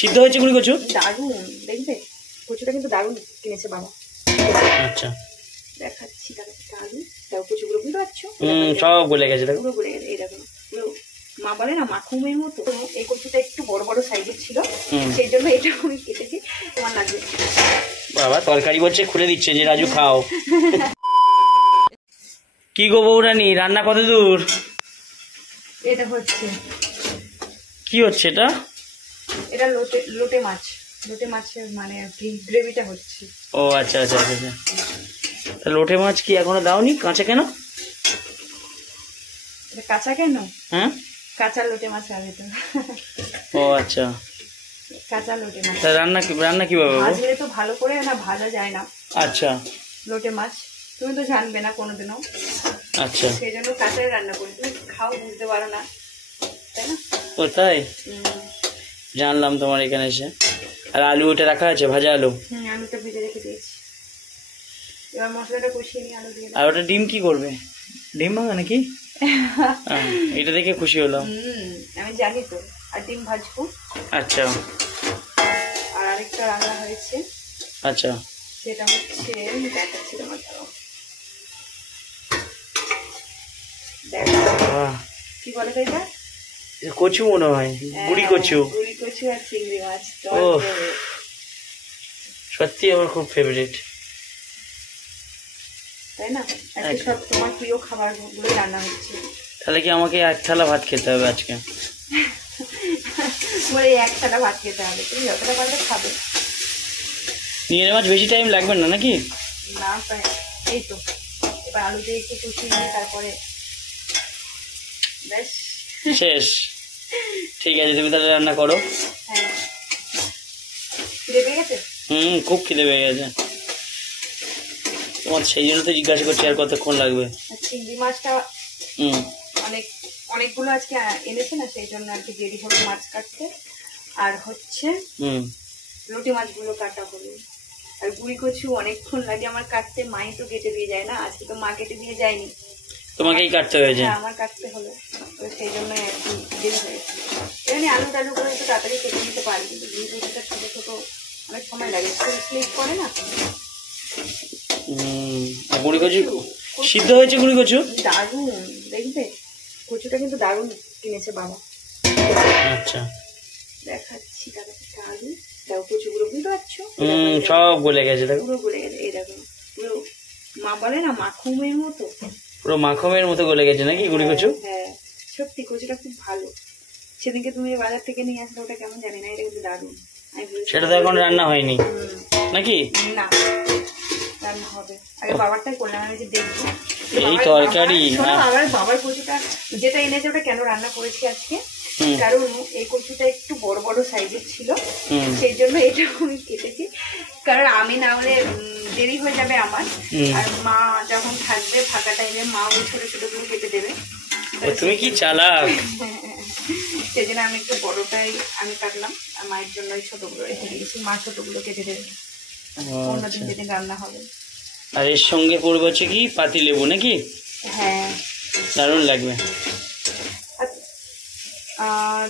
সিদ্ধ হয়েছে কুড়ি কচু? দারুণ, দেখবে কচুটা কিন্তু দারুণ কিনেছে বাবা। আচ্ছা দেখাচ্ছি তাহলে আলু দেখো, কচুগুলো বুঝতে পারছো? সব গলে গেছে, দেখো পুরো গলে গেছে। এই দেখো পুরো মা বলে না মাখুমের মতো। এই কচুটা একটু বড় বড় সাইজের ছিল, সেই জন্য এটা আমি কেটেছি। তোমার লাগবে? বাবা তরকারি বলছে খুলে দিচ্ছে যে রাজু খাও। কি গো বৌরানী, রান্না কত দূর? এটা হচ্ছে, কি হচ্ছে এটা? এটা লোটে মাছ, লোটে মাছের মানে গ্রেভিটা হচ্ছে। ও আচ্ছা আচ্ছা আচ্ছা। তা লোটে মাছ কি এখনো দাওনি? কাঁচা কেন? কাঁচা কেন? হ্যাঁ কাঁচা লোটে মাছ আছে তো। ও আচ্ছা, কাঁচা লোটে মাছ। তা রান্না কিভাবে? ভাজলে তো ভালো করে না ভাজা যায় না। আচ্ছা লোটে মাছ তুমি তো জানবে না কোনোদিনও। আচ্ছা সেই জন্য কাঁচাই রান্না করি, তুমি খাও বুঝতে পারো না, তাই না? ও তাই, জানলাম তোমার এখানে এসে। আর আলু ওটা রাখা আছে, ভাজা আলু? আলুটা ভেজে রেখে দিয়েছি, এবার মশলাটা কষিয়ে নিয়ে আলু দিয়ে। আর ওটা ডিম কি করবে? ডিম ভাঙা নাকি? এটা দেখে খুশি হলাম। আমি জানি তো। আর ডিম ভাজবো। আচ্ছা। আর আরেকটা রান্না হয়েছে। আচ্ছা সেটা হচ্ছে দেখাচ্ছি তোমার, কি বলে তো এটা? কচু মনে হয়, গুড়ি কচু। গুড়ি কচু আর চিংড়ি মাছ। ও সত্যি আমার খুব ফেভারিট, তাই না? আজকে সব তোমার প্রিয় খাবার গুলো রান্না হচ্ছে। তাহলে কি আমাকে এক থালা ভাত খেতে হবে আজকে? বলে এক থালা ভাত খেতে হবে, তুমি যতটা পারবে খাবে। চিংড়ি মাছ বেশি টাইম লাগবে না নাকি? না এই তো, এবার আলু দিয়ে একটু কষিয়ে নিয়ে তারপরে বেশ শেষ। ঠিক আছে, তুমি তাহলে রান্না করো। হ্যাঁ, খিদে পেয়ে গেছে? খুব খিদে পেয়ে গেছে তোমার, সেই জন্য তো জিজ্ঞাসা করছি আর কতক্ষণ লাগবে। চিংড়ি মাছটা অনেকগুলো আজকে এনেছে না, সেই জন্য আর কি দেরি হলো মাছ কাটতে। আর হচ্ছে রুটি মাছগুলো কাটা হলো। আর গুড়ি কচু অনেকক্ষণ লাগে আমার কাটতে, মাই তো কেটে দিয়ে যায় না, আজকে তো মা কেটে দিয়ে যায়নি, তোমাকেই কাটতে হয়েছে। আমার কাটতে হলো, তো সেই জন্য আর কি দেরি হয়েছে। এখানে আলু টালু করে একটু তাড়াতাড়ি কেটে নিতে পারি, কিন্তু গুড়ি কচুটা ছোট ছোট অনেক সময় লাগে, স্লিপ করে না। গুড়ি কচু সিদ্ধ হয়েছে? গুড়ি কচু দারুণ, দেখবে কচুটা কিন্তু দারুণ কিনেছে বাবা। আচ্ছা দেখাচ্ছি তাহলে আলু দেখো, কচুগুলো বুঝতে পারছো? সব গলে গেছে, দেখো পুরো গলে গেছে। এই দেখো পুরো মা বলে না মাখুমের মতো, পুরো মাখমের মতো গলে গেছে নাকি গুড়ি কচু? হ্যাঁ সত্যি কচুটা খুব ভালো। সেদিনকে তুমি বাজার থেকে নিয়ে আসলে ওটা কেমন জানি না, এটা কিন্তু দারুণ। সেটা তো এখন রান্না হয়নি নাকি? না রান্না হবে, আগে বাবারটাই করলাম। আমি যে দেখবো এই তরকারি বাবার কচুটা যেটা এনেছে ওটা কেন রান্না করেছি আজকে, কারণ এই কচুটা একটু বড় বড় সাইজের ছিল, সেই জন্য এটা আমি কেটেছি। কারণ আমি না হলে দেরি হয়ে যাবে আমার, আর মা যখন থাকবে ফাঁকা টাইমে মা ওই ছোট ছোট গুলো কেটে দেবে। তুমি কি চালাক! সেই জন্য আমি একটু বড়টাই আমি কাটলাম, আর মায়ের জন্য ওই ছোটগুলো রেখে দিয়েছি, মা ছোটগুলো কেটে দেবে অন্যদিন যেদিন রান্না হবে। আর এর সঙ্গে পড়বে হচ্ছে কি পাতি লেবু নাকি? হ্যাঁ দারুণ লাগবে। আর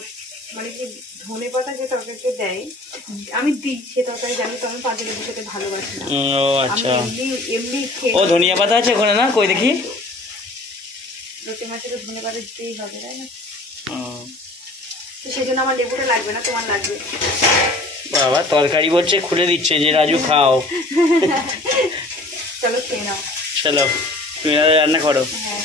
মানে কি ধনে পাতা যে তরকারিতে দেয় আমি দিই, সে তরকারি জানি তো আমি পাতি লেবু খেতে ভালোবাসি না। ও আচ্ছা, এমনি ও ধনিয়া পাতা আছে ওখানে না? কই দেখি। রুটি মাছের ধনে পাতা দিতেই হবে, তাই না? তো সেই জন্য আমার লেবুটা লাগবে না, তোমার লাগবে। বাবা তরকারি বলছে খুলে দিচ্ছে যে রাজু খাও। চলো খেয়ে নাও। চলো তুমি রান্না করো। হ্যাঁ।